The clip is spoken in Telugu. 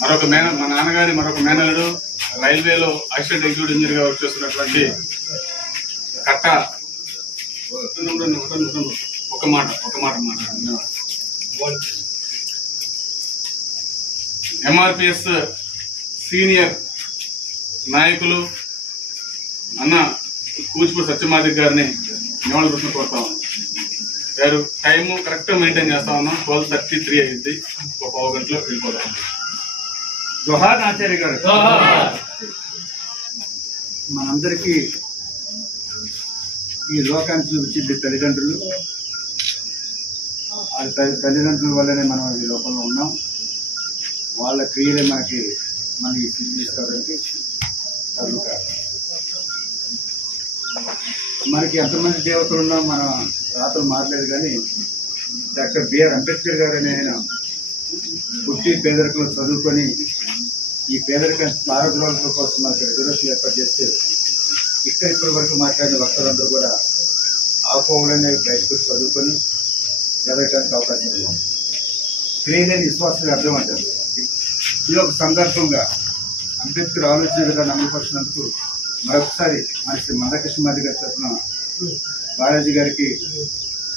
మరొక మేన మా నాన్నగారి మరొక మేనలుడు రైల్వేలో అసిస్టెంట్ ఎగ్జిక్యూటివ్ ఇంజనీర్గా వర్క్ చేస్తున్నటువంటి కట్ట. ఒక మాట ఒక మాట మాట్లాడండి ఎంఆర్పిఎస్ సీనియర్ నాయకులు అన్న కూచిపూడి సత్యమాదిక్ గారిని నివాళులు ప్రశ్న కోరుతా. ఉన్నాం గారు టైం కరెక్ట్ మెయింటైన్ చేస్తా ఉన్నాం. ట్వెల్వ్ థర్టీ త్రీ అయింది ఒక పావు గంటలో వెళ్ళిపోతా ఉన్నాం జోహార్ ఆచార్య గారు. మనందరికీ ఈ లోకాన్ని చూపించింది తల్లిదండ్రులు ఆ తల్లి తల్లిదండ్రుల వల్లనే మనం ఈ లోకంలో ఉన్నాం. వాళ్ళ క్రియలే మనకి మన ఈ స్థితి తీసుకోవడానికి చదువు మనకి ఎంతమంది దేవతలు ఉన్నా మన రాతలు మారలేదు కానీ డాక్టర్ బిఆర్ అంబేద్కర్ గారు అనే ఆయన పుట్టి పేదరికంలో చదువుకొని ఈ పేదరికం పారద్రోలక కోసం మనకు రిజర్వేషన్ ఏర్పాటు చేస్తే ఇక్కడ ఇప్పటి వరకు మాట్లాడిన వక్తలందరూ కూడా ఆ బయటకు చదువుకొని జరగడానికి అవకాశం ఉంది. తెలియలేని విశ్వాసం అర్థం అంటారు. ఈ ఒక సందర్భంగా అంబేద్కర్ ఆలోచన విధానం అమలుపరిచినందుకు మరొకసారి మన శ్రీ మందకృష్ణ మాది గారి తరఫున బాలాజీ గారికి